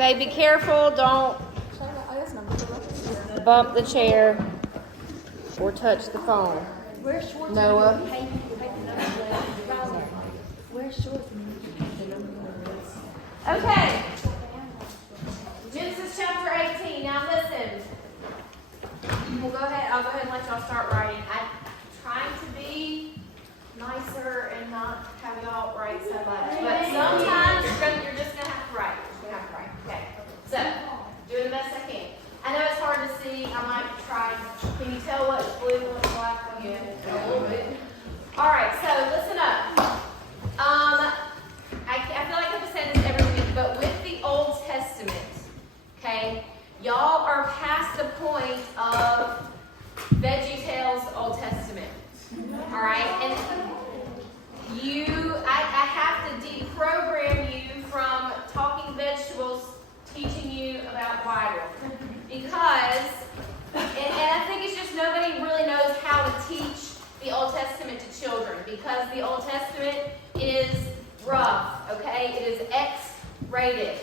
Okay, be careful. Don't bump the chair or touch the phone. Noah. Okay. Genesis chapter 18. Now listen. I'll go ahead and let y'all start writing. I'm trying to be nicer and not have y'all write so much. But sometimes you're just going to have to write. Okay. So, doing the best I can. I know it's hard to see. I might try. Can you tell what's blue and what's black? Yeah, a little bit. All right, so listen up. I feel like I've said this every week, but with the Old Testament, okay, y'all are past the point of VeggieTales Old Testament. All right, and I have to deprogram you from talking vegetables, teaching you about the Bible, because, and I think it's just nobody really knows how to teach the Old Testament to children, because the Old Testament is rough, okay? It is X-rated.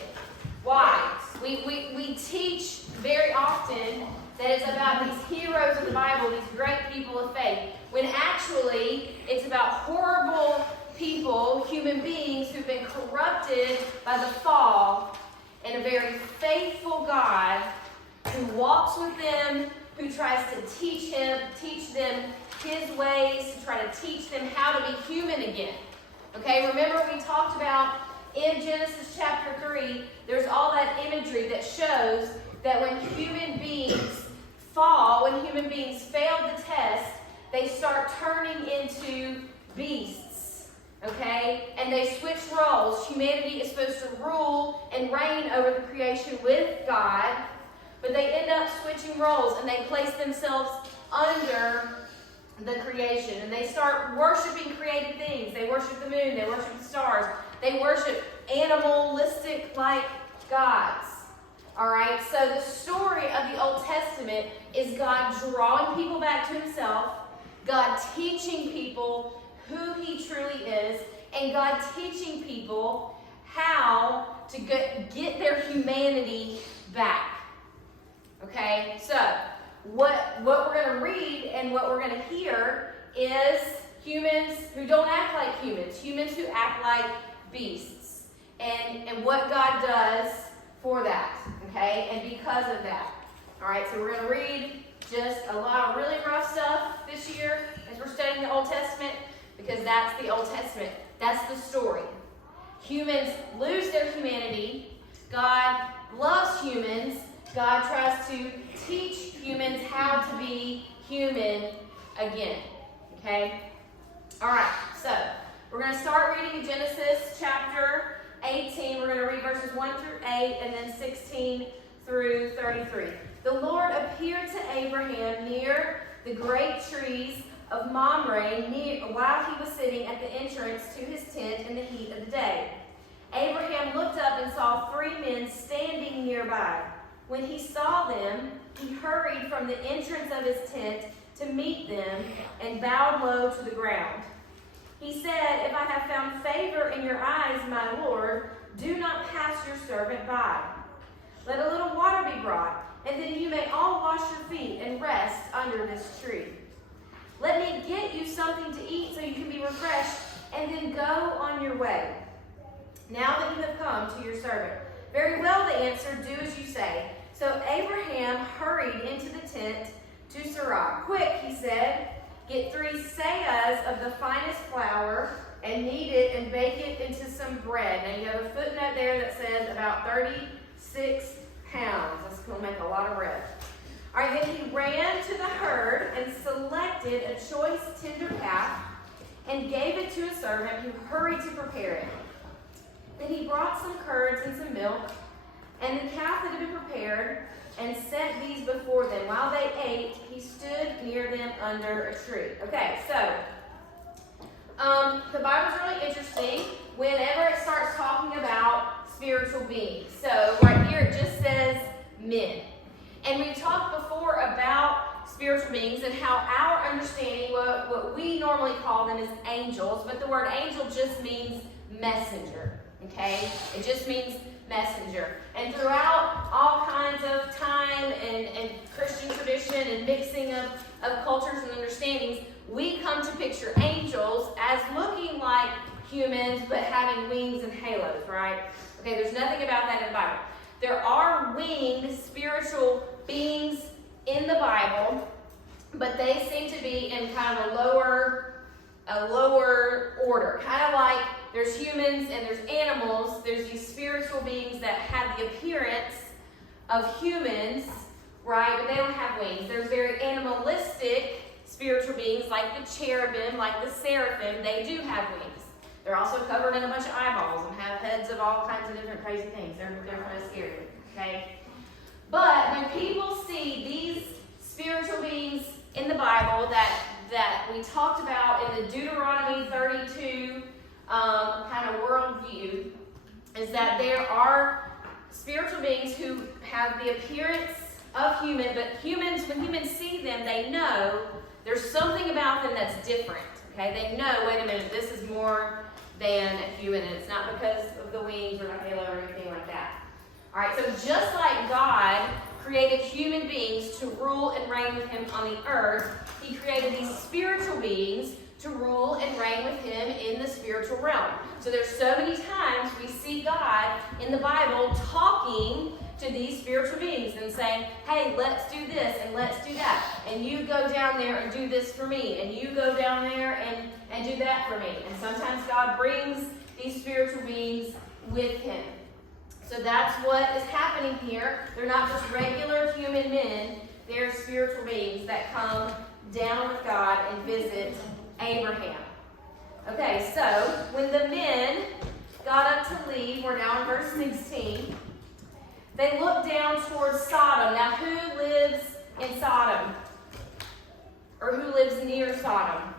Why? We teach very often that it's about these heroes of the Bible, these great people of faith, when actually it's about horrible people, human beings who've been corrupted by the fall, and a very faithful God who walks with them, who tries to teach them his ways, to try to teach them how to be human again. Okay, remember we talked about in Genesis chapter 3, there's all that imagery that shows that when human beings fall, when human beings fail the test, they start turning into beasts. Okay? And they switch roles. Humanity is supposed to rule and reign over the creation with God, but they end up switching roles and they place themselves under the creation. And they start worshiping created things. They worship the moon. They worship the stars. They worship animalistic-like gods. All right? So the story of the Old Testament is God drawing people back to himself, God teaching people who he truly is, and God teaching people how to get their humanity back. Okay? So, what we're going to read and what we're going to hear is humans who don't act like humans who act like beasts, and what God does for that, okay, and because of that. All right, so we're going to read just a lot of really rough stuff this year as we're studying the Old Testament, because that's the Old Testament. That's the story. Humans lose their humanity. God loves humans. God tries to teach humans how to be human again. Okay? All right, so we're going to start reading Genesis chapter 18. We're going to read verses 1 through 8 and then 16 through 33. The Lord appeared to Abraham near the great trees of Mamre while he was sitting at the entrance to his tent in the heat of the day. Abraham looked up and saw 3 men standing nearby. When he saw them, he hurried from the entrance of his tent to meet them and bowed low to the ground. He said, "If I have found favor in your eyes, my Lord, do not pass your servant by. Let a little water be brought, and then you may all wash your feet and rest under this tree. Let me get you something to eat so you can be refreshed, and then go on your way. Now that you have come to your servant." "Very well," they answered, "do as you say." So Abraham hurried into the tent to Sarai. "Quick," he said, "get 3 seahs of the finest flour and knead it and bake it into some bread." Now you have a footnote there that says about 36 pounds. That's going to make a lot of bread. All right, then he ran to the herd and selected a choice tender calf and gave it to a servant who hurried to prepare it. Then he brought some curds and some milk and the calf that had been prepared and set these before them. While they ate, he stood near them under a tree. Okay, so the Bible's really interesting whenever it starts talking about spiritual beings. So right here it just says men. And we've talked before about spiritual beings and how our understanding, what we normally call them is angels, but the word angel just means messenger. Okay? It just means messenger. And throughout all kinds of time and Christian tradition and mixing of cultures and understandings, we come to picture angels as looking like humans but having wings and halos, right? Okay, there's nothing about that in the Bible. There are winged spiritual beings in the Bible, but they seem to be in kind of a lower order. Kind of like there's humans and there's animals. There's these spiritual beings that have the appearance of humans, right? But they don't have wings. There's very animalistic spiritual beings like the cherubim, like the seraphim. They do have wings. They're also covered in a bunch of eyeballs and have heads of all kinds of different crazy things. They're kind of scary, okay? But when people see these spiritual beings in the Bible that we talked about in the Deuteronomy 32 kind of worldview, is that there are spiritual beings who have the appearance of human, but humans, when humans see them, they know there's something about them that's different. Okay, they know, wait a minute, this is more than a human, and it's not because of the wings or the halo or anything like that. All right, so just like God created human beings to rule and reign with him on the earth, he created these spiritual beings to rule and reign with him in the spiritual realm. So there's so many times we see God in the Bible talking to these spiritual beings and saying, hey, let's do this and let's do that. And you go down there and do this for me. And you go down there and do that for me. And sometimes God brings these spiritual beings with him. So that's what is happening here. They're not just regular human men. They're spiritual beings that come down with God and visit Abraham. Okay, so when the men got up to leave, we're now in verse 16. They looked down towards Sodom. Now, who lives in Sodom? Or who lives near Sodom?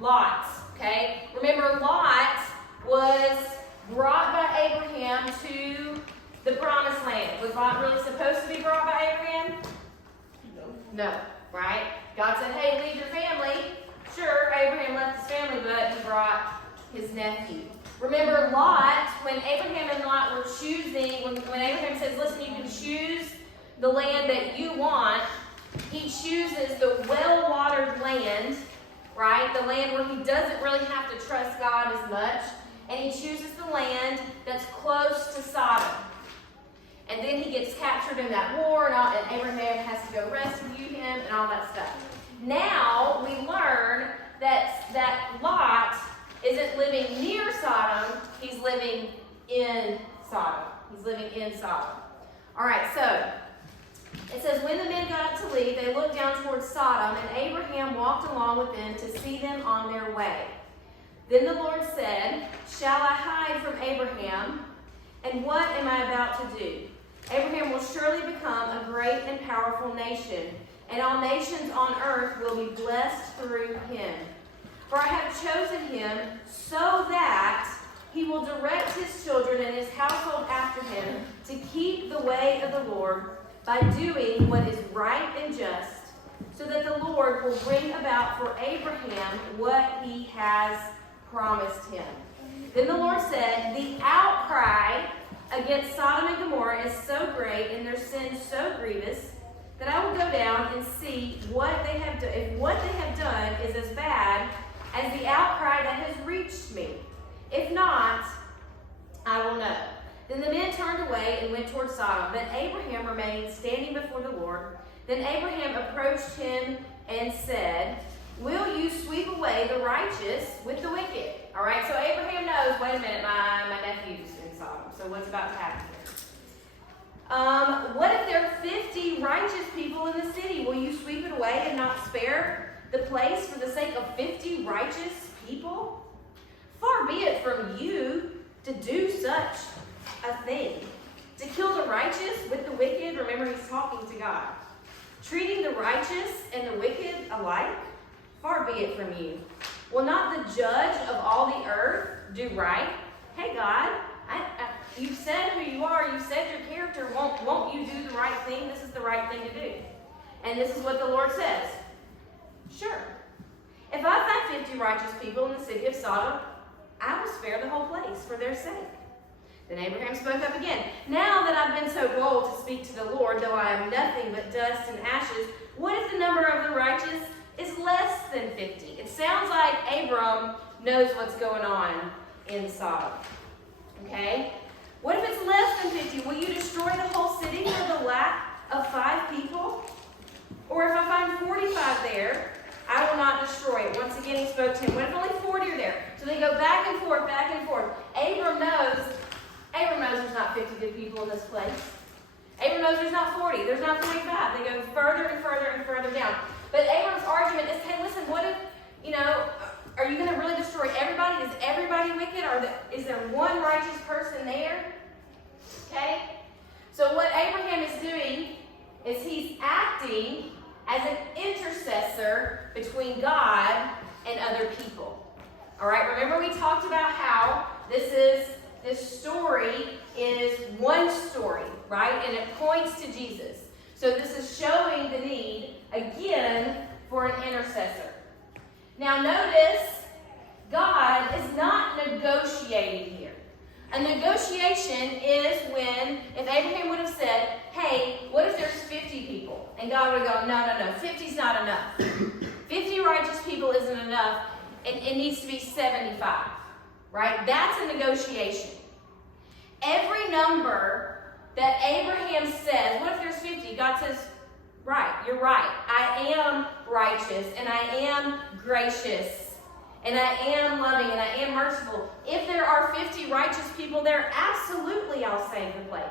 Lot. Okay? Remember, Lot was brought by Abraham to the promised land. Was Lot really supposed to be brought by Abraham? No. Right? God said, hey, leave your family. Sure, Abraham left his family, but he brought his nephew. Remember Lot, when Abraham and Lot were choosing, when Abraham says, listen, you can choose the land that you want, he chooses the well-watered land, right? The land where he doesn't really have to trust God as much. And he chooses the land that's close to Sodom. And then he gets captured in that war, and Abraham has to go rescue him and all that stuff. Now we learn that Lot isn't living near Sodom, he's living in Sodom. He's living in Sodom. All right, so it says, when the men got up to leave, they looked down towards Sodom, and Abraham walked along with them to see them on their way. Then the Lord said, shall I hide from Abraham? And what am I about to do? Abraham will surely become a great and powerful nation, and all nations on earth will be blessed through him. For I have chosen him so that he will direct his children and his household after him to keep the way of the Lord by doing what is right and just, so that the Lord will bring about for Abraham what he has promised him. Then the Lord said, the outcry against Sodom and Gomorrah is so great and their sin so grievous that I will go down and see what they have done. If what they have done is as bad as the outcry that has reached me. If not, I will know. Then the men turned away and went toward Sodom, but Abraham remained standing before the Lord. Then Abraham approached him and said, will you sweep away the righteous with the wicked? All right, so Abraham knows, wait a minute, my nephew's in Sodom. So what's about to happen here? What if there are 50 righteous people in the city? Will you sweep it away and not spare the place for the sake of 50 righteous people? Far be it from you to do such a thing. To kill the righteous with the wicked, remember he's talking to God. Treating the righteous and the wicked alike? Far be it from you. Will not the judge of all the earth do right? Hey God, you've said who you are, you've said your character, won't you do the right thing? This is the right thing to do. And this is what the Lord says. Sure. If I find 50 righteous people in the city of Sodom, I will spare the whole place for their sake. Then Abraham spoke up again. Now that I've been so bold to speak to the Lord, though I am nothing but dust and ashes, what if the number of the righteous is less than 50? It sounds like Abram knows what's going on in Sodom. Okay? What if it's less than 50? Will you destroy the whole city for the lack of 5 people? Or if I find 45 there, I will not destroy it. Once again, he spoke to him. What if only 40 are there? So they go back and forth, back and forth. Abram knows there's not 50 good people in this place. Abram knows there's not 40, there's not 25. They go further and further and further down. But Abram's argument is, hey, listen, what if, are you going to really destroy everybody? Is everybody wicked? Is there one righteous person there? Okay? So what Abraham is doing is he's acting as an intercessor between God and other people. All right, remember we talked about how this story is one story, right? And it points to Jesus. So this is showing the need, again, for an intercessor. Now notice, God is not negotiating here. A negotiation is when, if Abraham would have said, hey, what if there's 50 people? And God would have gone, no, 50's not enough. 50 righteous people isn't enough. It needs to be 75, right? That's a negotiation. Every number that Abraham says, what if there's 50? God says, right, you're right. I am righteous, and I am gracious, and I am loving, and I am merciful. If there are 50 righteous people there, absolutely I'll save the place.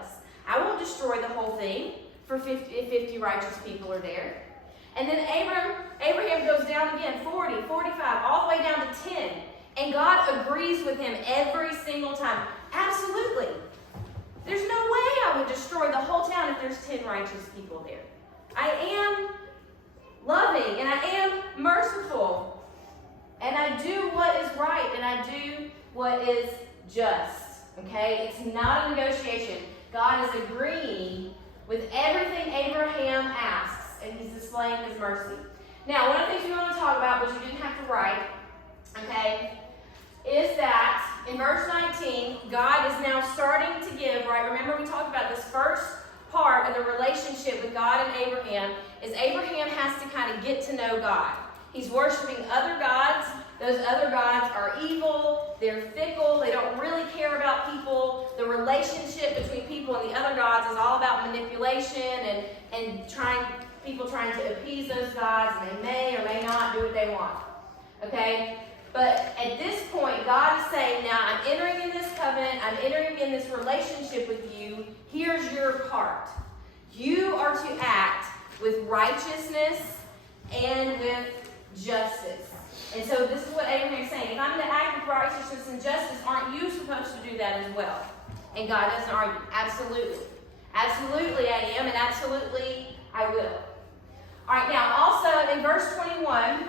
I won't destroy the whole thing if 50 righteous people are there. And then Abraham goes down again, 40, 45, all the way down to 10. And God agrees with him every single time. Absolutely. There's no way I would destroy the whole town if there's 10 righteous people there. I am loving, and I am merciful. And I do what is right, and I do what is just. Okay? It's not a negotiation. God is agreeing with everything Abraham asks, and he's displaying his mercy. Now, one of the things we want to talk about, which you didn't have to write, okay, is that in verse 19, God is now starting to give, right? Remember we talked about this first part of the relationship with God and Abraham, is Abraham has to kind of get to know God. He's worshiping other gods. Those other gods are evil. They're fickle. They don't really care about people. The relationship between people and the other gods is all about manipulation and people trying to appease those gods, and they may or may not do what they want. Okay? But at this point, God is saying, now I'm entering in this covenant. I'm entering in this relationship with you. Here's your part. You are to act with righteousness and with justice. And so this is what Abraham is saying. If I'm going to act with righteousness and justice, aren't you supposed to do that as well? And God doesn't argue. Absolutely. Absolutely I am, and absolutely I will. All right, now also in verse 21,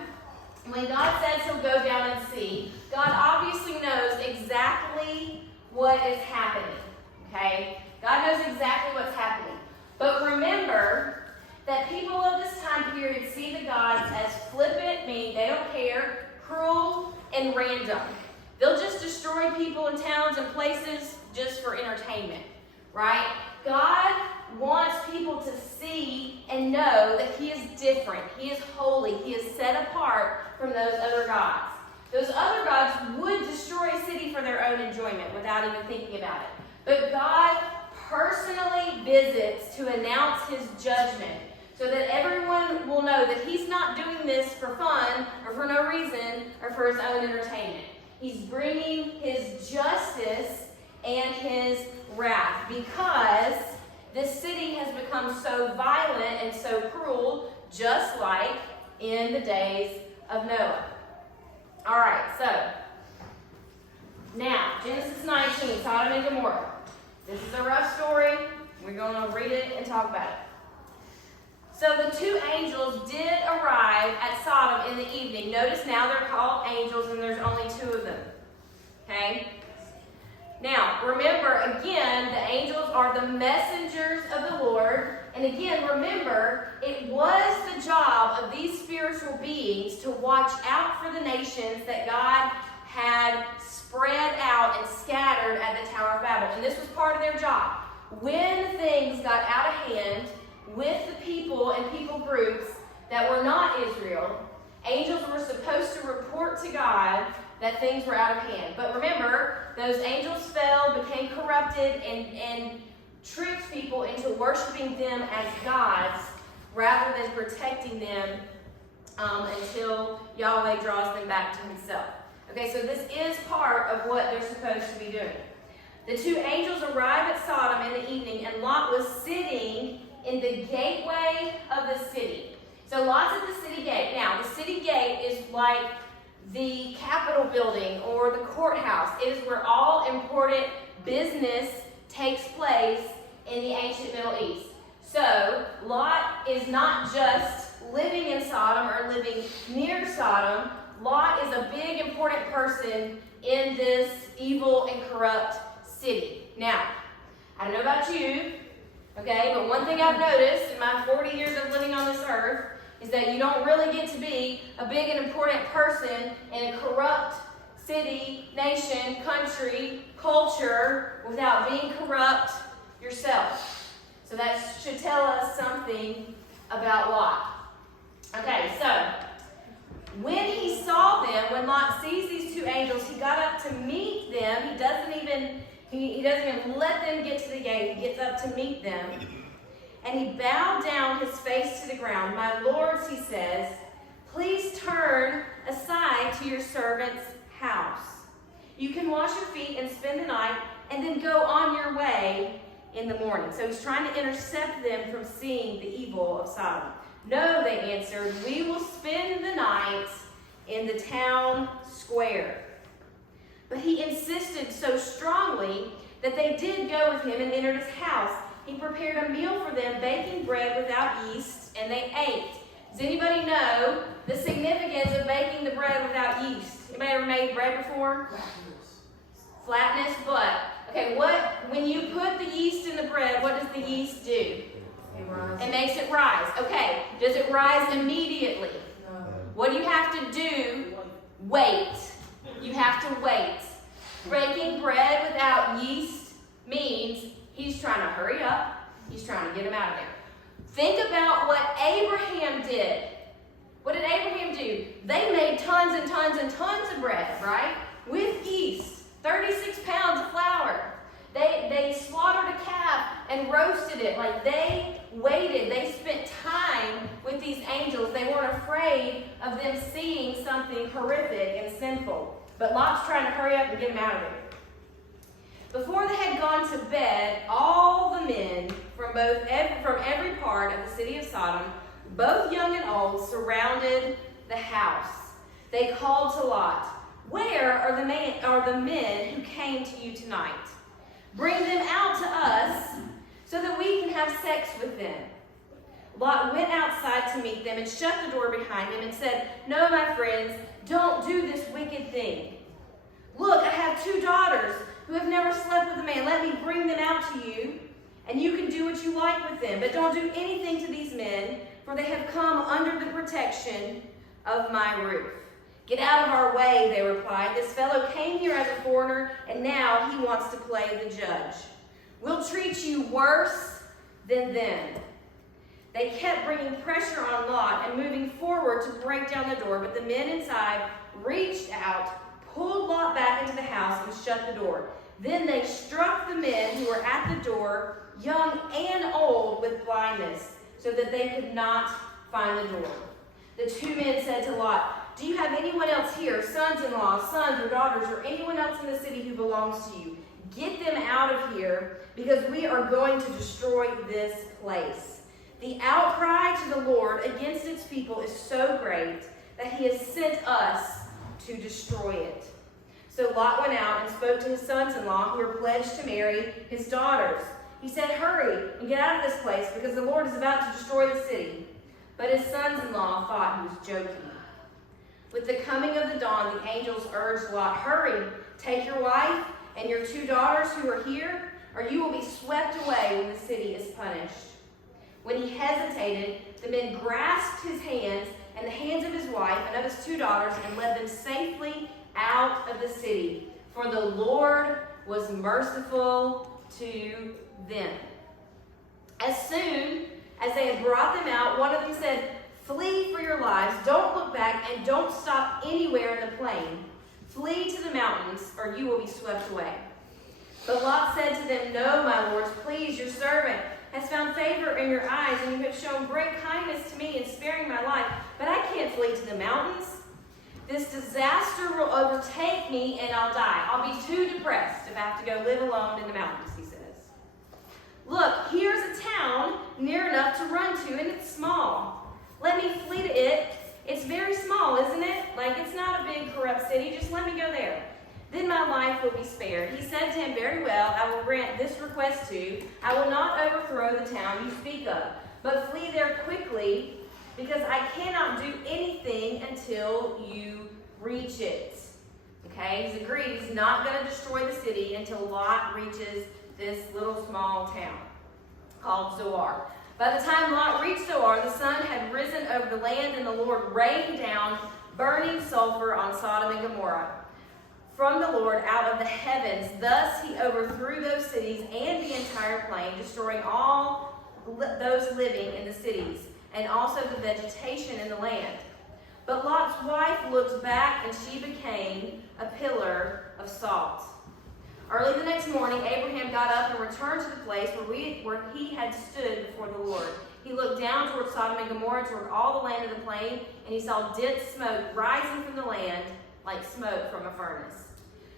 when God says he'll go down and see, God obviously knows exactly what is happening. Okay? God knows exactly what's happening. But remember that people of this time period see the gods as flippant, meaning they don't care, cruel, and random. They'll just destroy people in towns and places just for entertainment, right? God wants people to see and know that he is different. He is holy. He is set apart from those other gods. Those other gods would destroy a city for their own enjoyment without even thinking about it. But God personally visits to announce his judgment so that everyone will know that he's not doing this for fun or for no reason or for his own entertainment. He's bringing his justice and his wrath because this city has become so violent and so cruel, just like in the days of Noah. All right, so now Genesis 19, Sodom and Gomorrah. This is a rough story. We're going to read it and talk about it. So the two angels did arrive at Sodom in the evening. Notice now they're called angels and there's only two of them. Okay? Now, remember, again, the angels are the messengers of the Lord. And again, remember, it was the job of these spiritual beings to watch out for the nations that God had spread out and scattered at the Tower of Babel. And this was part of their job. When things got out of hand with the people and people groups that were not Israel, angels were supposed to report to God that things were out of hand. But remember, those angels fell, became corrupted, and tricked people into worshiping them as gods rather than protecting them until Yahweh draws them back to himself. Okay, so this is part of what they're supposed to be doing. The two angels arrive at Sodom in the evening, and Lot was sitting in the gateway of the city. So Lot's at the city gate. Now, the city gate is like the Capitol building or the courthouse. It is where all important business takes place in the ancient Middle East. So Lot is not just living in Sodom or living near Sodom. Lot is a big important person in this evil and corrupt city. Now, I don't know about you, okay, but one thing I've noticed in my 40 years of living on this earth is that you don't really get to be a big and important person in a corrupt city, nation, country, culture without being corrupt yourself. So that should tell us something about Lot. Okay, so when he saw them, when Lot sees these two angels, he got up to meet them. He doesn't even let them get to the gate. He gets up to meet them. And he bowed down his face to the ground. My lords, he says, please turn aside to your servant's house. You can wash your feet and spend the night and then go on your way in the morning. So he's trying to intercept them from seeing the evil of Sodom. No, they answered, we will spend the night in the town square. But he insisted so strongly that they did go with him and entered his house. He prepared a meal for them, baking bread without yeast, and they ate. Does anybody know the significance of baking the bread without yeast? Anybody ever made bread before? Flatness, but okay, when you put the yeast in the bread, what does the yeast do? It makes it rise. Okay, does it rise immediately? No. What do you have to do? Wait. You have to wait. Breaking bread without yeast means he's trying to hurry up. He's trying to get him out of there. Think about what Abraham did. What did Abraham do? They made tons and tons and tons of bread, right? With yeast. 36 pounds of flour. They slaughtered a calf and roasted it. Like, they waited. They spent time with these angels. They weren't afraid of them seeing something horrific and sinful. But Lot's trying to hurry up and get him out of there. Before they had gone to bed, all the men from every part of the city of Sodom, both young and old, surrounded the house. They called to Lot, where are the men who came to you tonight? Bring them out to us so that we can have sex with them. Lot went outside to meet them and shut the door behind him and said, no, my friends, don't do this wicked thing. Look, I have 2 daughters who have never slept with a man. Let me bring them out to you, and you can do what you like with them. But don't do anything to these men, for they have come under the protection of my roof. Get out of our way, they replied. This fellow came here as a foreigner, and now he wants to play the judge. We'll treat you worse than them. They kept bringing pressure on Lot and moving forward to break down the door, but the men inside reached out, pulled Lot back into the house, and shut the door. Then they struck the men who were at the door, young and old, with blindness, so that they could not find the door. The 2 men said to Lot, do you have anyone else here, sons-in-law, sons or daughters, or anyone else in the city who belongs to you? Get them out of here, because we are going to destroy this place. The outcry to the Lord against its people is so great that he has sent us to destroy it. So Lot went out and spoke to his sons-in-law, who were pledged to marry his daughters. He said, hurry and get out of this place, because the Lord is about to destroy the city. But his sons-in-law thought he was joking. With the coming of the dawn, the angels urged Lot, hurry, take your wife and your 2 daughters who are here, or you will be swept away when the city is punished. When he hesitated, the men grasped his hands and the hands of his wife and of his 2 daughters and led them safely out of the city, for the Lord was merciful to them. As soon as they had brought them out, one of them said, "Flee for your lives, don't look back, and don't stop anywhere in the plain. Flee to the mountains, or you will be swept away." But Lot said to them, "No, my lords, please, your servant has found favor in your eyes, and you have shown great kindness to me in sparing my life, but I can't flee to the mountains. This disaster will overtake me, and I'll die. I'll be too depressed if I have to go live alone in the mountains," he says. "Look, here's a town near enough to run to, and it's small. Let me flee to it. It's very small, isn't it? Like, it's not a big, corrupt city. Just let me go there. Then my life will be spared." He said to him, "Very well, I will grant this request too. I will not overthrow the town you speak of, but flee there quickly, because I cannot do anything until you reach it." Okay, he's agreed. He's not going to destroy the city until Lot reaches this little small town called Zoar. By the time Lot reached Zoar, the sun had risen over the land, and the Lord rained down burning sulfur on Sodom and Gomorrah from the Lord out of the heavens. Thus he overthrew those cities and the entire plain, destroying all those living in the cities, and also the vegetation in the land. But Lot's wife looked back, and she became a pillar of salt. Early the next morning, Abraham got up and returned to the place where he had stood before the Lord. He looked down toward Sodom and Gomorrah, toward all the land of the plain, and he saw dense smoke rising from the land like smoke from a furnace.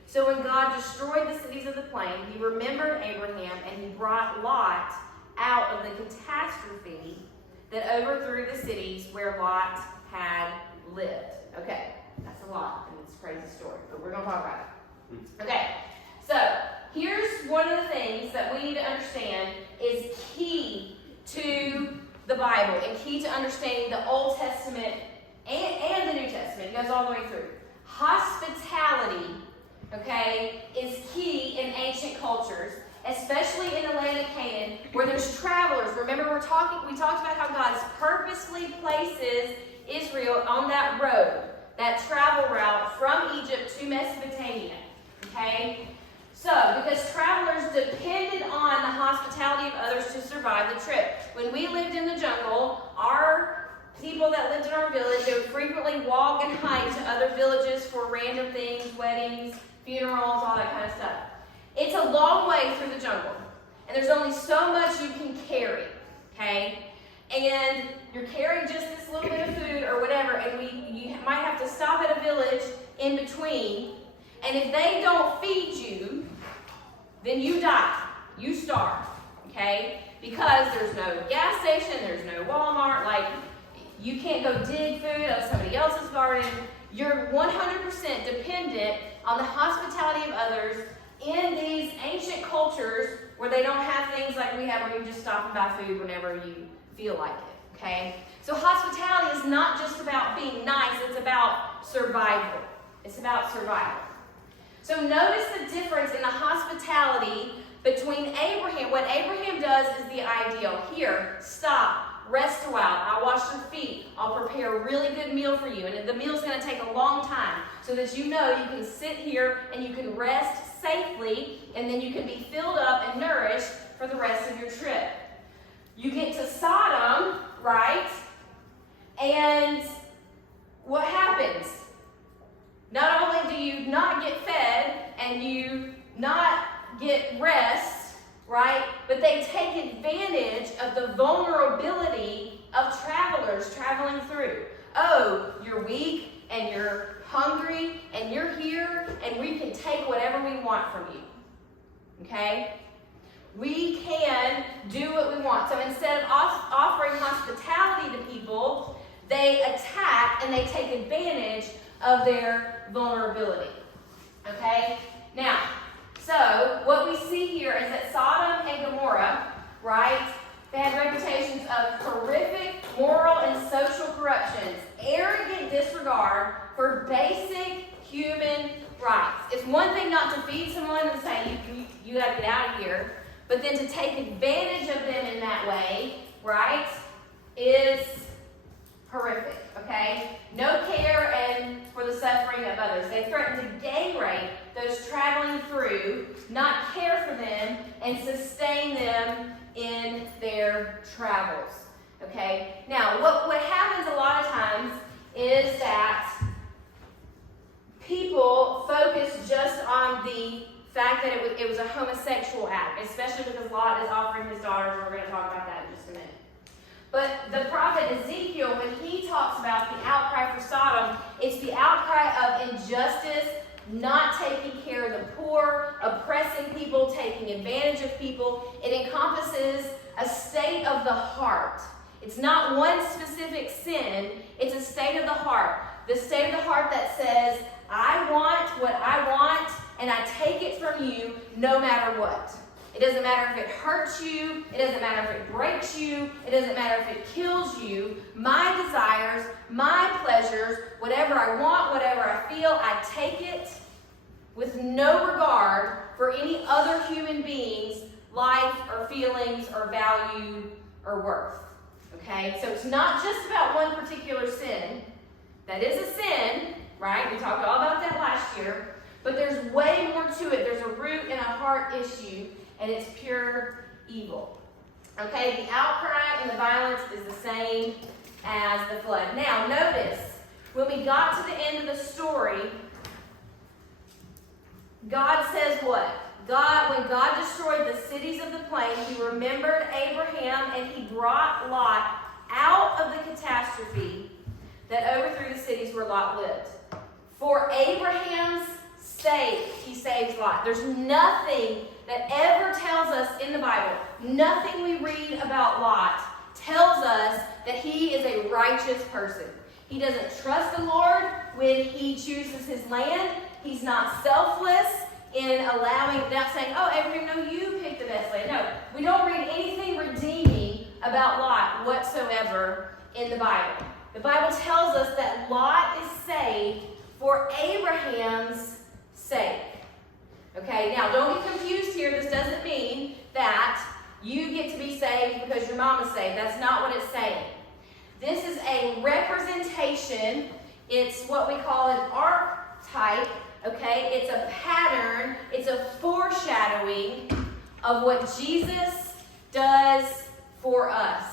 So when God destroyed the cities of the plain, he remembered Abraham, and he brought Lot out of the catastrophe that overthrew the cities where Lot had lived. Okay, that's a lot, and it's a crazy story, but we're going to talk about it. Okay, so here's one of the things that we need to understand is key to the Bible and key to understanding the Old Testament and the New Testament. It goes all the way through. Hospitality, okay, is key in ancient cultures, especially in the land of Canaan, where there's travelers. Remember, we talked about how God purposely places Israel on that road, that travel route from Egypt to Mesopotamia, okay? So, because travelers depended on the hospitality of others to survive the trip. When we lived in the jungle, our people that lived in our village, they would frequently walk and hike to other villages for random things, weddings, funerals, all that kind of stuff. It's a long way through the jungle, and there's only so much you can carry, okay? And you're carrying just this little bit of food or whatever, and you might have to stop at a village in between, and if they don't feed you, then you die. You starve, okay? Because there's no gas station, there's no Walmart, like, you can't go dig food out of somebody else's garden. You're 100% dependent on the hospitality of others in these ancient cultures where they don't have things like we have where you just stop and buy food whenever you feel like it, okay? So hospitality is not just about being nice, it's about survival. It's about survival. So notice the difference in the hospitality between Abraham. What Abraham does is the ideal. Here, stop, rest a while. I'll wash your feet. I'll prepare a really good meal for you. And the meal's going to take a long time so that you know you can sit here and you can rest safely, and then you can be filled up and nourished for the rest of your trip. You get to Sodom, right? And what happens? Not only do you not get fed and you not get rest, right? But they take advantage of the vulnerability of travelers traveling through. Oh, you're weak and you're hungry and you're here and we can take whatever we want from you. Okay? We can do what we want. So instead of offering hospitality to people, they attack and they take advantage of their vulnerability. Okay? Now, so what we see here is that Sodom and Gomorrah, right, they had reputations of horrific moral and social corruptions, arrogant disregard for basic human rights. It's one thing not to feed someone and say, you got to get out of here, but then to take advantage of them in that way, right, is horrific, okay? No care and for the suffering of others. They threaten to gang rape those traveling through, not care for them, and sustain them in their travels, okay? Now, what happens a lot of times is that people focus just on the fact that it was a homosexual act, especially because Lot is offering his daughters, and we're going to talk about that in just a minute. But the prophet Ezekiel, when he talks about the outcry for Sodom, it's the outcry of injustice, not taking care of the poor, oppressing people, taking advantage of people. It encompasses a state of the heart. It's not one specific sin, it's a state of the heart. The state of the heart that says, I want what I want, and I take it from you no matter what. It doesn't matter if it hurts you. It doesn't matter if it breaks you. It doesn't matter if it kills you. My desires, my pleasures, whatever I want, whatever I feel, I take it with no regard for any other human being's life or feelings or value or worth. Okay? So it's not just about one particular sin. That is a sin, right? We talked all about that last year. But there's way more to it. There's a root and a heart issue, and it's pure evil. Okay, the outcry and the violence is the same as the flood. Now, notice, when we got to the end of the story, God says what? When God destroyed the cities of the plain, he remembered Abraham, and he brought Lot out of the catastrophe that overthrew the cities where Lot lived. For Abraham's sake, he saves Lot. There's nothing that ever tells us in the Bible, nothing we read about Lot tells us that he is a righteous person. He doesn't trust the Lord when he chooses his land. He's not selfless in not saying, oh, Abraham, no, you picked the best land. No, we don't read anything redeeming about Lot whatsoever in the Bible. The Bible tells us that Lot is saved for Abraham's sake. Okay, now don't get confused here. This doesn't mean that you get to be saved because your mama's saved. That's not what it's saying. This is a representation. It's what we call an archetype. Okay, it's a pattern. It's a foreshadowing of what Jesus does for us.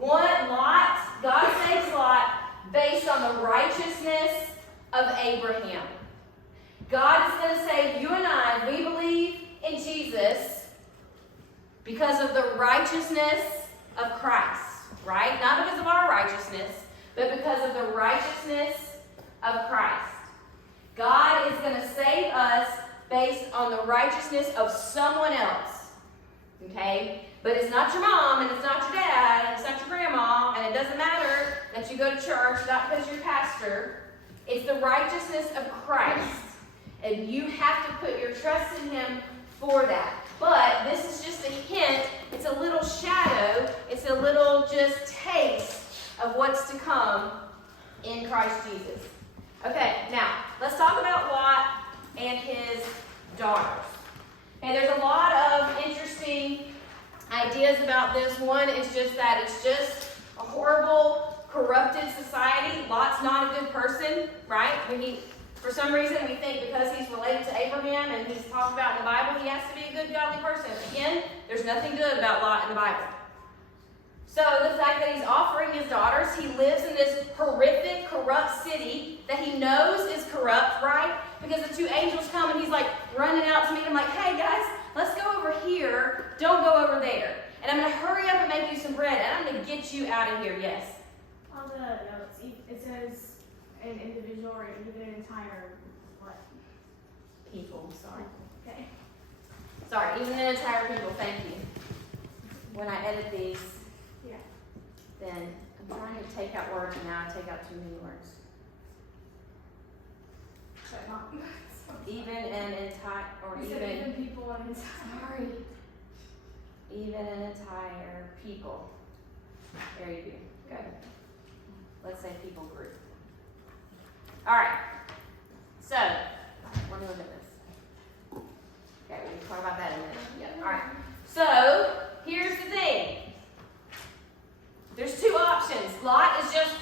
God saves Lot based on the righteousness of Abraham. God is going to save you and I. We believe in Jesus because of the righteousness of Christ, right? Not because of our righteousness, but because of the righteousness of Christ. God is going to save us based on the righteousness of someone else, okay? But it's not your mom, and it's not your dad, and it's not your grandma, and it doesn't matter that you go to church, not because you're pastor. It's the righteousness of Christ. And you have to put your trust in him for that. But this is just a hint. It's a little shadow. It's a little just taste of what's to come in Christ Jesus. Okay, now, let's talk about Lot and his daughters. And there's a lot of interesting ideas about this. One is just that it's just a horrible, corrupted society. Lot's not a good person, right? For some reason, we think because he's related to Abraham and he's talked about in the Bible, he has to be a good, godly person. Again, there's nothing good about Lot in the Bible. So the fact that he's offering his daughters, he lives in this horrific, corrupt city that he knows is corrupt, right? Because the two angels come and he's like running out to meet him like, hey guys, let's go over here. Don't go over there. And I'm going to hurry up and make you some bread and I'm going to get you out of here, yes? On the notes, it says an individual or even an entire what? People, sorry. Okay. Sorry, even an entire people, thank you. When I edit these, Yeah. then I'm trying to take out words and now I take out too many words. But not. Even an entire, or You said even people on his sorry. Even an entire people. There you go. Good. Let's say people group. All right. So, we're doing this. Okay, we can talk about that in a minute. Yeah. All right. So, here's the thing. There's two options. Lot is just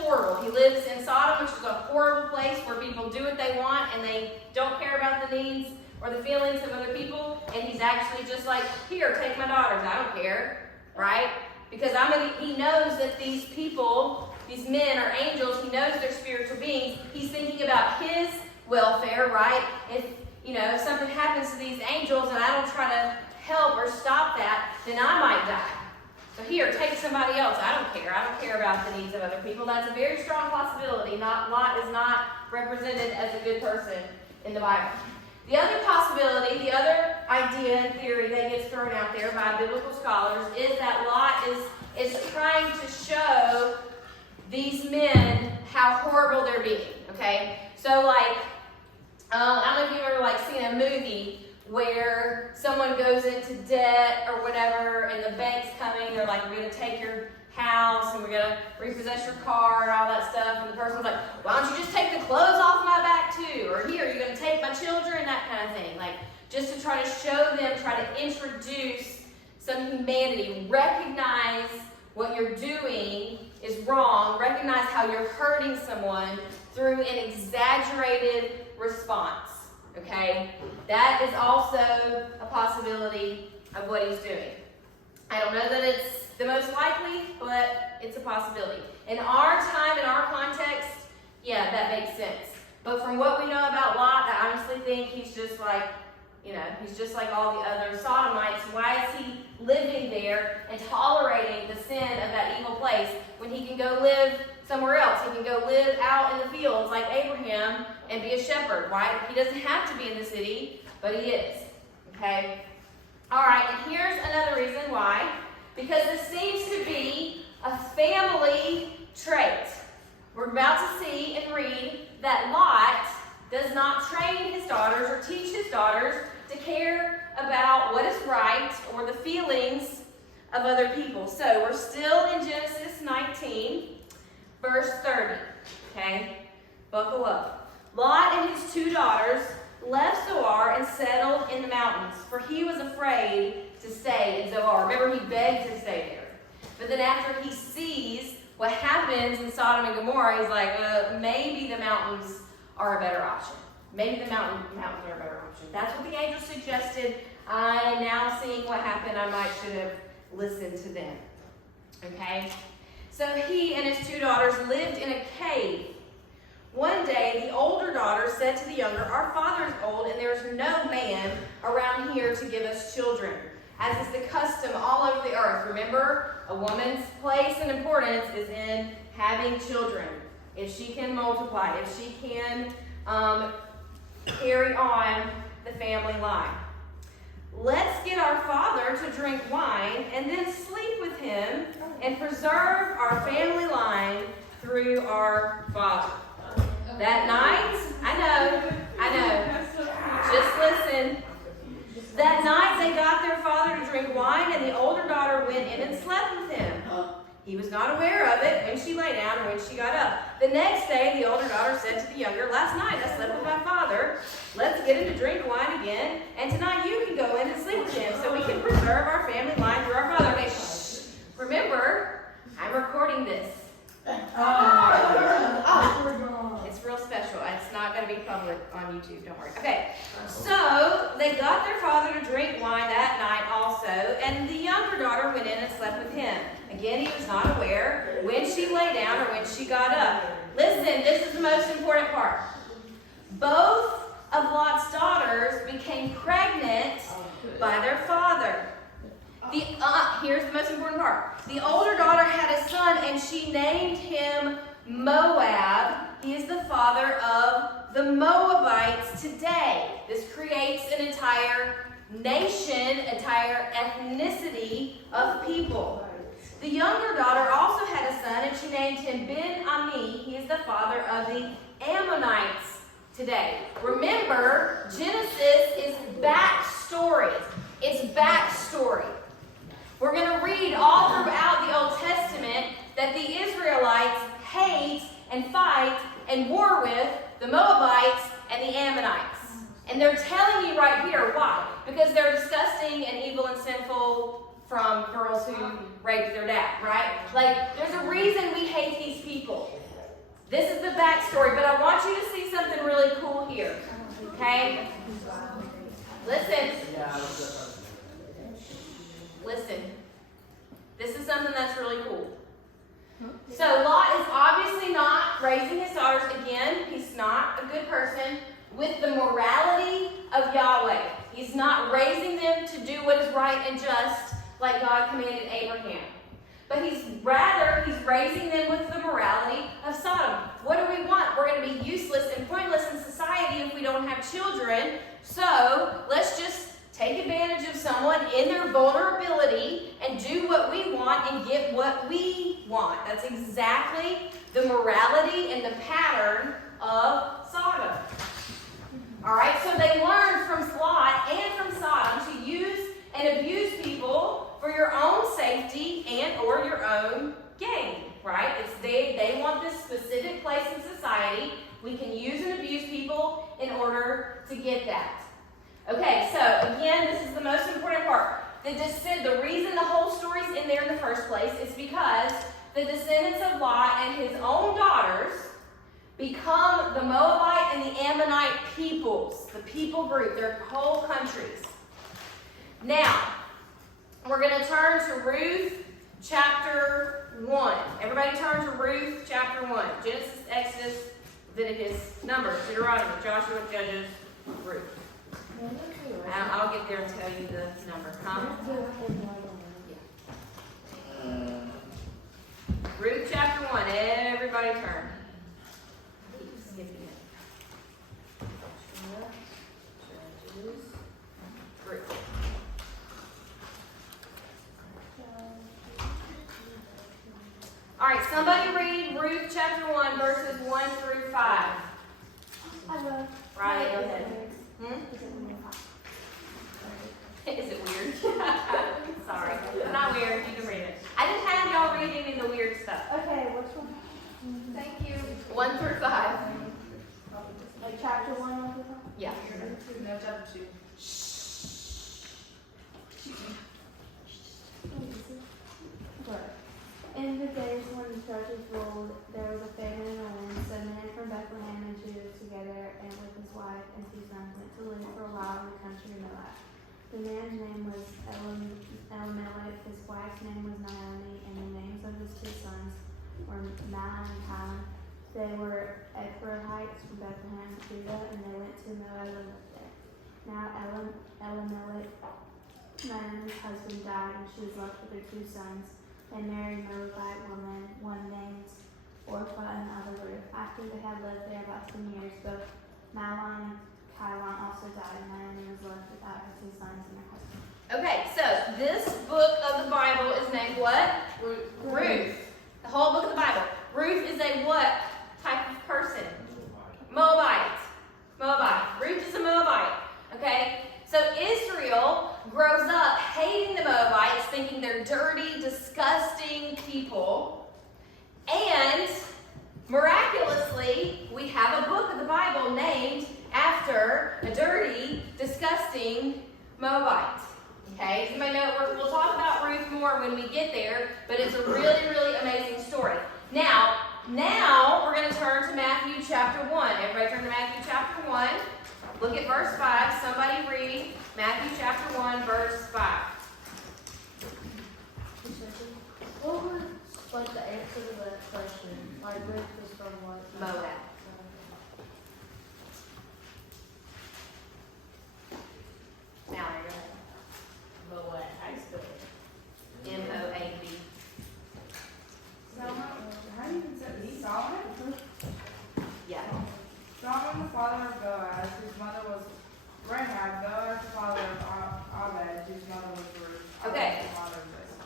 Sodom, which is a horrible place where people do what they want and they don't care about the needs or the feelings of other people. And he's actually just like, here, take my daughters. I don't care, right? Because he knows that these people, these men are angels. He knows they're spiritual beings. He's thinking about his welfare, right? If something happens to these angels and I don't try to help or stop that, then I might die. So here, take somebody else. I don't care. I don't care about the needs of other people. That's a very strong possibility. Lot is not represented as a good person in the Bible. The other possibility, the other idea and theory that gets thrown out there by biblical scholars is that Lot is trying to show these men how horrible they're being. Okay? So like, I don't know if you've ever seen a movie where someone goes into debt or whatever, and the bank's coming, they're like, we're going to take your house, and we're going to repossess your car and all that stuff, and the person's like, why don't you just take the clothes off my back too? Or here, you're going to take my children, that kind of thing. Just to try to show them, try to introduce some humanity. Recognize what you're doing is wrong. Recognize how you're hurting someone through an exaggerated response. Okay? That is also a possibility of what he's doing. I don't know that it's the most likely, but it's a possibility. In our time, in our context, yeah, that makes sense. But from what we know about Lot, I honestly think he's just like, he's just like all the other Sodomites. Why is he living there and tolerating the sin of that evil place when he can go live somewhere else? He can go live out in the fields like Abraham and be a shepherd. Why? He doesn't have to be in the city, but he is. Okay? All right, and here's another reason why. Because this seems to be a family trait. We're about to see and read that Lot does not train his daughters or teach his daughters to care about what is right or the feelings of other people. So we're still in Genesis 19, verse 30. Okay? Buckle up. Lot and his 2 daughters left Zoar and settled in the mountains, for he was afraid to stay in Zoar. Remember, he begged to stay there. But then after he sees what happens in Sodom and Gomorrah, he's like, maybe the mountains are a better option. Maybe the mountains are a better option. That's what the angel suggested. I now seeing what happened, I might should have listened to them. Okay? So he and his 2 daughters lived in a cave. One day, the older daughter said to the younger, our father is old, and there is no man around here to give us children, as is the custom all over the earth. Remember, a woman's place and importance is in having children. If she can multiply, if she can carry on the family line. Let's get our father to drink wine and then sleep with him and preserve our family line through our father. That night, I know, just listen. That night they got their father to drink wine, and the older daughter went in and slept with him. He was not aware of it when she lay down or when she got up. The next day, the older daughter said to the younger, last night I slept with my father. Let's get him to drink wine again, and tonight you can go in and sleep with him so we can preserve our family line through our father. Okay, shh. Remember, I'm recording this. It's real special. It's not going to be public on YouTube. Don't worry. Okay. So they got their father to drink wine that night also, and the younger daughter went in and slept with him. Again, he was not aware when she lay down or when she got up. Listen, this is the most important part. Both of Lot's daughters became pregnant by their father. Here's the most important part. The older daughter had a son, and she named him Moab. He is the father of the Moabites today. This creates an entire nation, entire ethnicity of people. The younger daughter also had a son, and she named him Ben-Ami. He is the father of the Ammonites today. Remember, Genesis is backstory. It's backstory. We're going to read all throughout the Old Testament that the Israelites hate and fight and war with the Moabites and the Ammonites. And they're telling you right here why. Because they're disgusting and evil and sinful from girls who raped their dad, right? There's a reason we hate these people. This is the backstory, but I want you to see something really cool here. Okay? Listen. Listen. This is something that's really cool. So Lot is obviously not raising his daughters again. He's not a good person with the morality of Yahweh. He's not raising them to do what is right and just like God commanded Abraham. But he's raising them with the morality of Sodom. What do we want? We're going to be useless and pointless in society if we don't have children. So let's just take advantage of someone in their vulnerability and do what we want and get what we want. That's exactly the morality and the pattern of Sodom. All right, so they learned from Lot and from Sodom to use and abuse people for your own safety and or your own gain, right? They want this specific place in society. We can use and abuse people in order to get that. Okay, so again, this is the most important part. The reason the whole story's in there in the first place is because the descendants of Lot and his own daughters become the Moabite and the Ammonite peoples, the people group, their whole countries. Now, we're going to turn to Ruth chapter 1. Everybody turn to Ruth chapter 1. Genesis, Exodus, Leviticus, Numbers, Deuteronomy, Joshua, Judges, Ruth. I'll get there and tell you the number. Ruth chapter 1. Everybody turn. Keep skipping it. Judges, Ruth. All right, somebody read Ruth chapter 1, verses 1 through 5. I will. Right, go ahead. Is it weird? Sorry. It's not weird. You can read it. I didn't have y'all read any of the weird stuff. Okay, which one? Thank you. 1 through 5. Like chapter 1, 1 through 5? Yeah. No, chapter 2. In the days when the judges ruled, there was a famine in the land, so a man from Bethlehem and Judah together and with his wife and 2 sons went to live for a while in the country of Moab. The man's name was Elimelech, his wife's name was Naomi, and the names of his 2 sons were Mahlon and Chilion. They were Ephrathites from Bethlehem, Judah, and they went to Moab and lived there. Now Elimelech, Naomi's husband, died, and she was left with her 2 sons. They married a Moabite woman, one named Orpah and the other Ruth. After they had lived there about 10 years, both Mahlon and Chilion also died, and Naomi was left without her 2 sons and her husband. Okay, so this book of the Bible is named what? Ruth. The whole book of the Bible. Ruth is a what type of person? Moabite. Ruth is a Moabite. Okay? So Israel grows up hating the Moabites, thinking they're dirty, disgusting people. And miraculously, we have a book of the Bible named after a dirty, disgusting Moabite. Okay? Somebody know, we'll talk about Ruth more when we get there, but it's a really, really amazing story. Now we're going to turn to Matthew chapter 1. Everybody turn to Matthew chapter 1. Look at verse 5. Somebody read Matthew chapter 1, verse 5. What was like the answer to that question? Like Ruth is from what? Moab. Now I go Moab. I spell it. M-O-A-B. Solomon, how do you even say this? Solomon? Yeah. Solomon, the father of Boaz, whose mother was Rahab. Boaz, the father of Obed, whose mother was Ruth. Okay. Obed, the father of Jesse.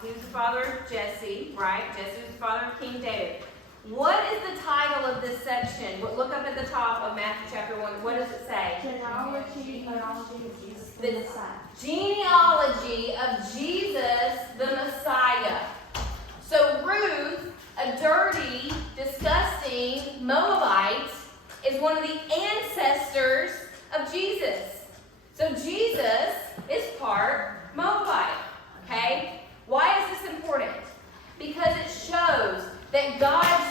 Who's the father of Jesse, right? Jesse was the father of King David. What is the title of this section? Look up at the top of Matthew chapter 1. What does it say? Genealogy of Jesus the The Messiah. genealogy of Jesus the Messiah. So Ruth, a dirty, disgusting Moabite, is one of the ancestors of Jesus. So Jesus is part Moabite. Okay? Why is this important? Because it shows that God's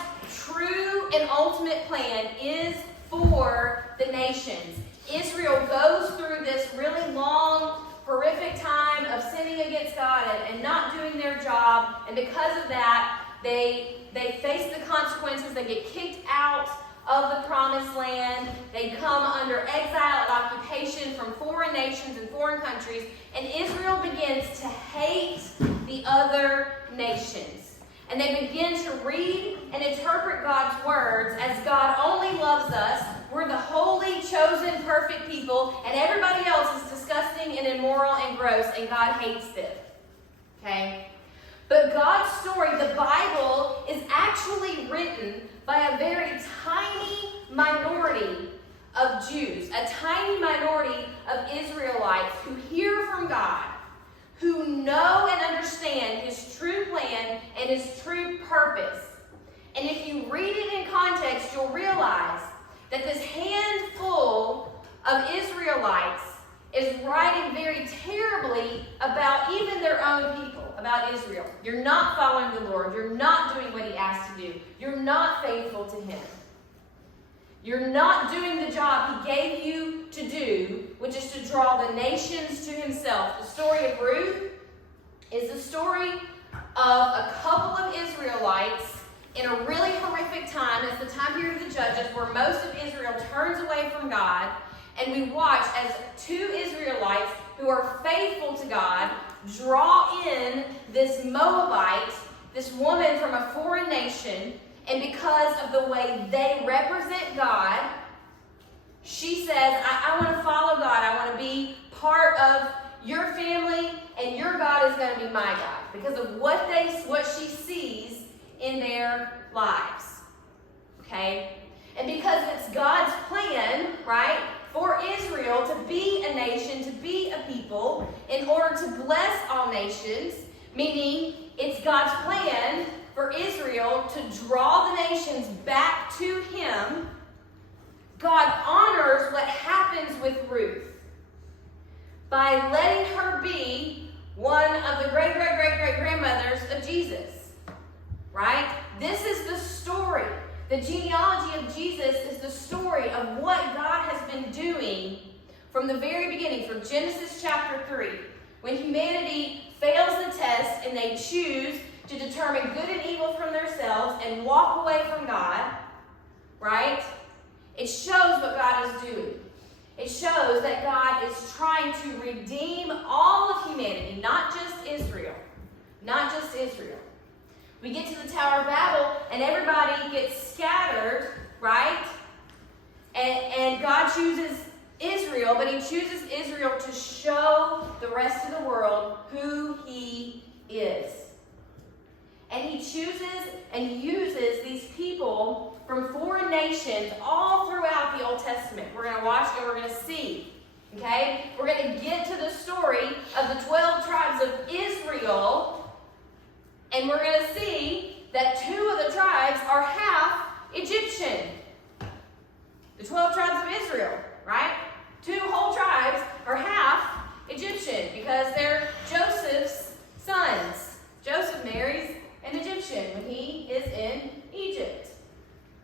job, and because of that, they face the consequences. They get kicked out of the promised land. They come under exile and occupation from foreign nations and foreign countries, and Israel begins to hate the other nations. And they begin to read and interpret God's words as God only loves us. We're the holy, chosen, perfect people, and everybody else is disgusting and immoral and gross, and God hates them. Okay? But God's story, the Bible, is actually written by a very tiny minority of Jews, a tiny minority of Israelites who hear from God, who know and understand His true plan and His true purpose. And if you read it in context, you'll realize that this handful of Israelites is writing very terribly about even their own people, about Israel. You're not following the Lord. You're not doing what He asked to do. You're not faithful to Him. You're not doing the job He gave you to do, which is to draw the nations to Himself. The story of Ruth is the story of a couple of Israelites in a really horrific time. It's the time period of the Judges where most of Israel turns away from God. And we watch as two Israelites who are faithful to God draw in this Moabite, this woman from a foreign nation, and because of the way they represent God, she says, I want to follow God. I want to be part of your family, and your God is going to be my God because of what she sees in their lives. Okay? And because it's God's plan, right, for Israel to be a nation, to be a people, in order to bless all nations, meaning it's God's plan for Israel to draw the nations back to Him, God honors what happens with Ruth by letting her be one of the great-great-great-great-grandmothers of Jesus, right? This is the story. The genealogy of Jesus is the story of what God has been doing from the very beginning, from Genesis chapter 3, when humanity fails the test and they choose to determine good and evil from themselves and walk away from God, right? It shows what God is doing. It shows that God is trying to redeem all of humanity, not just Israel. Not just Israel. We get to the Tower of Babel, and everybody gets scattered, right? And God chooses Israel, but He chooses Israel to show the rest of the world who He is. And He chooses and uses these people from foreign nations all throughout the Old Testament. We're going to watch and we're going to see. Okay? We're going to get to the story of the 12 tribes of Israel. And we're going to see that 2 of the tribes are half Egyptian. The 12 tribes of Israel, right? 2 whole tribes are half Egyptian because they're Joseph's sons. Joseph marries an Egyptian when he is in Egypt.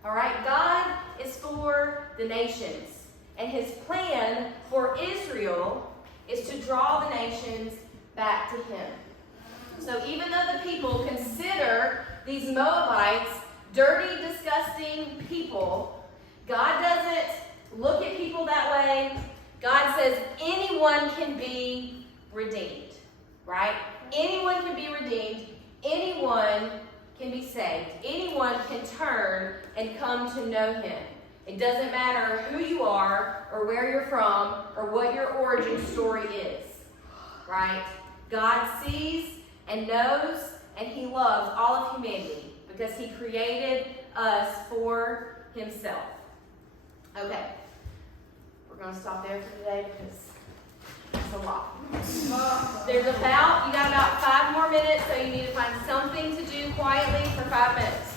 All right? God is for the nations. And His plan for Israel is to draw the nations back to Him. So even though the people consider these Moabites dirty, disgusting people, God doesn't look at people that way. God says anyone can be redeemed, right? Anyone can be redeemed. Anyone can be saved. Anyone can turn and come to know Him. It doesn't matter who you are or where you're from or what your origin story is, right? God sees and knows, and He loves all of humanity because He created us for Himself. Okay, we're going to stop there for today because it's a lot. You got about 5 more minutes, so you need to find something to do quietly for 5 minutes.